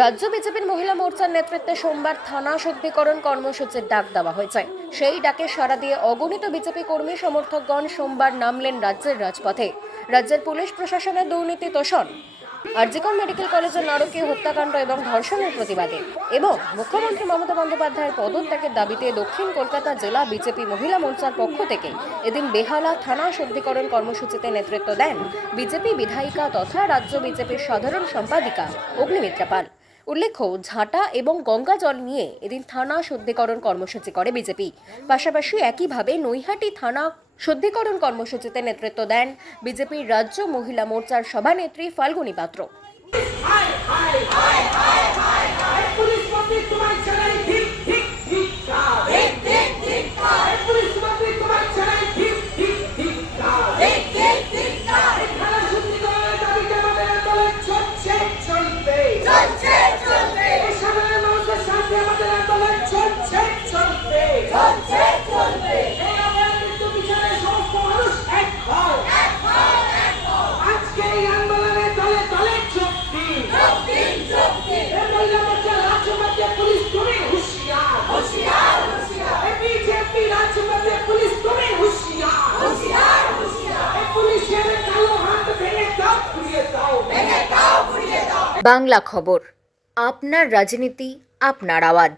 রাজ্য বিজেপির মহিলা মোর্চার নেতৃত্বে সোমবার থানা শুদ্ধিকরণ কর্মসূচির ডাক দেওয়া হয়েছে। সেই ডাকে সাড়া দিয়ে অগণিত বিজেপি কর্মী সমর্থকগণ সোমবার নামলেন রাজ্যের রাজপথে। রাজ্যের পুলিশ প্রশাসনের দুর্নীতি তোষণ, আরজিকর মেডিকেল কলেজের নারকীয় হত্যাকাণ্ড এবং ধর্ষণের প্রতিবাদে এবং মুখ্যমন্ত্রী মমতা বন্দ্যোপাধ্যায়ের পদত্যাগের দাবিতে দক্ষিণ কলকাতা জেলা বিজেপি মহিলা মোর্চার পক্ষ থেকে এদিন বেহালা থানা শুদ্ধিকরণ কর্মসূচিতে নেতৃত্ব দেন বিজেপি বিধায়িকা তথা রাজ্য বিজেপির সাধারণ সম্পাদিকা অগ্নিমিত্রা পাল। উল্লেখ্য, ঝাঁটা এবং গঙ্গা জল নিয়ে এদিন থানা শুদ্ধিকরণ কর্মসূচি করে বিজেপি। পাশাপাশি একইভাবে নৈহাটি থানা শুদ্ধিকরণ কর্মসূচিতে নেতৃত্ব দেন বিজেপির রাজ্য মহিলা মোর্চার সভানেত্রী ফাল্গুনী পাত্র। বাংলা খবর, আপনার রাজনীতি, আপনার আওয়াজ।